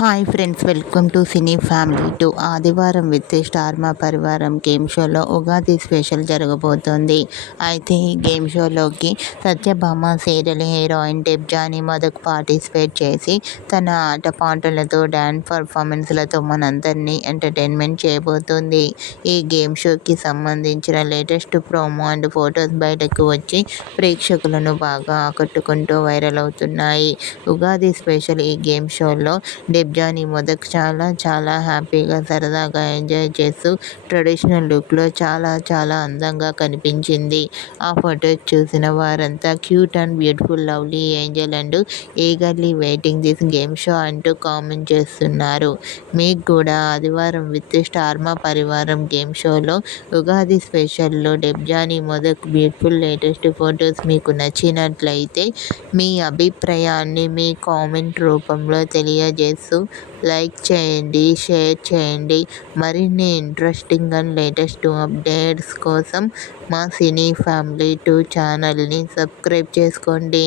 Hi friends, welcome to cine family to ఆదివారం with star Maa Parivaram game షోలో Ugadi special జరగబోతోంది. అయితే ఈ గేమ్ షోలోకి Satyabhama serial heroine Debjani Madhuk participate చేసి తన ఆటపాటలతో డ్యాన్స్ పర్ఫార్మెన్స్లతో మనందరినీ ఎంటర్టైన్మెంట్ చేయబోతోంది. ఈ గేమ్ షోకి సంబంధించిన లేటెస్ట్ ప్రోమో అండ్ ఫొటోస్ బయటకు వచ్చి ప్రేక్షకులను బాగా ఆకట్టుకుంటూ వైరల్ అవుతున్నాయి. ఉగాది స్పెషల్ ఈ గేమ్ షోలో డెబ్జానీ మధుక్ చాలా హ్యాపీగా సరదాగా ఎంజాయ్ చేస్తూ ట్రెడిషనల్ లుక్లో చాలా అందంగా కనిపించింది. ఆ ఫొటోస్ చూసిన వారంతా cute and beautiful lovely Angel and eagerly waiting this game show అంటూ కామెంట్ చేస్తున్నారు. మీకు కూడా ఆదివారం with star Maa Parivaram game షోలో ఉగాది స్పెషల్లో Debjani Madhuk beautiful latest photos మీకు నచ్చినట్లయితే మీ అభిప్రాయాన్ని మీ కామెంట్ రూపంలో తెలియజేస్తూ లైక్ చేయండి, షేర్ చేయండి. మరిన్ని ఇంట్రెస్టింగ్ అండ్ లేటెస్ట్ అప్డేట్స్ కోసం మా సినీ ఫ్యామిలీ 2 ఛానల్ని సబ్స్క్రైబ్ చేసుకోండి.